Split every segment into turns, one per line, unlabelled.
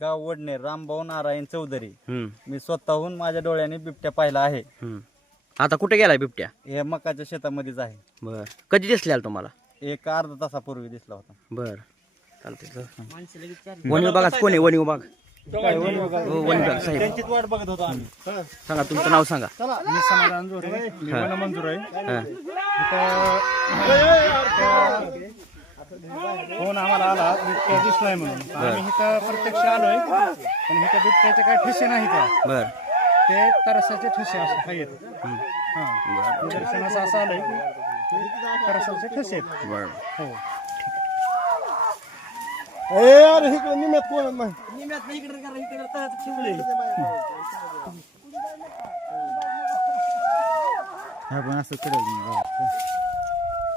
गाव वडणे रामभाऊ नारायण चौधरी.
हम्म,
मी स्वतःहून माझ्या डोळ्याने बिबट्या पाहिला आहे.
हम्म. आता कुठे गेलाय बिबट्या?
हे मकाच्या शेतामध्येच आहे.
बर. कधी दिसलेला तुम्हाला?
एक अर्धा तासापूर्वी दिसला होता.
बर. चालतंय वन विभागात कोण आहे? वन विभाग. हो, वन विभाग. साहेब.
त्यांचीच वाट बघत होतो आम्ही.
सांगा तुमचं नाव सांगा.
मी समाधान जोरे. मी
हा.
वनमंजूर आहे.
हा.
फोन आम्हाला आला बिबट्या दिसलाय म्हणून. आम्ही इथं प्रत्यक्ष आलोय पण इथं बिबट्याचे काय ठसे नाही का
बर.
ते तरसाचे ठसे असं आहेत. हा. निदर्शनास असं आलंय की तरसाचे ठसे आहेत.
बर.
हो.
आपण असं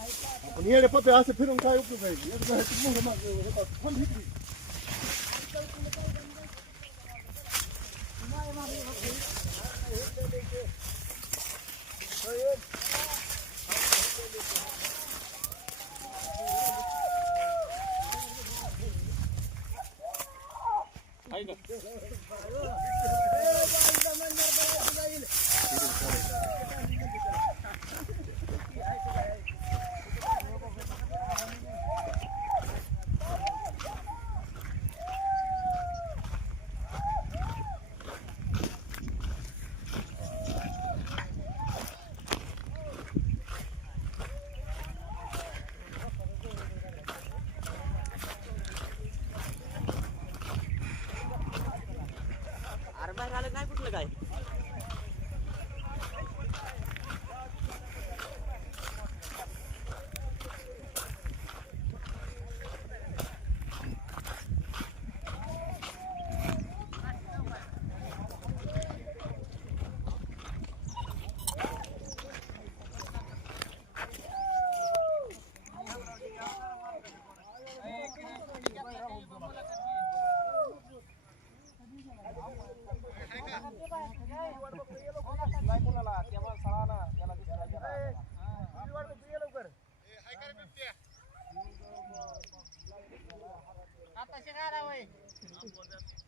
ते सगळे आपण येडे पत्ते असे फिरून काय उपयोग आहे एकदा ह्याची मोहर मागे होतात. कोण भित्री?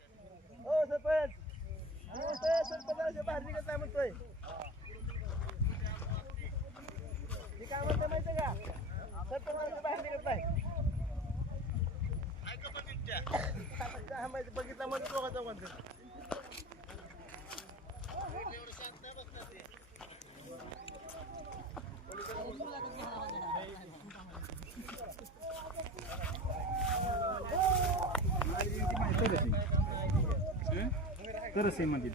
तरच आहे मंदिर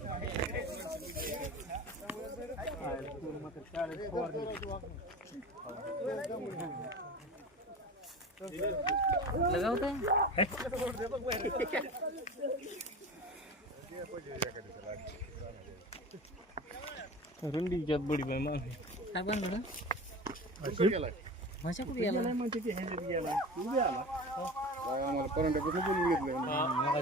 रुंदीच्यात बडी बाई मागे
काय बनलं
असं केलाय.
भाषा कुठे गेला
म्हणते की ह्याच्यात गेला उभे आला
काय आम्हाला परंड्यापासून बोलून घेतलं
मला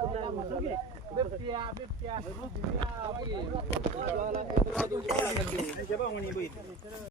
बिबट्या बिबट्या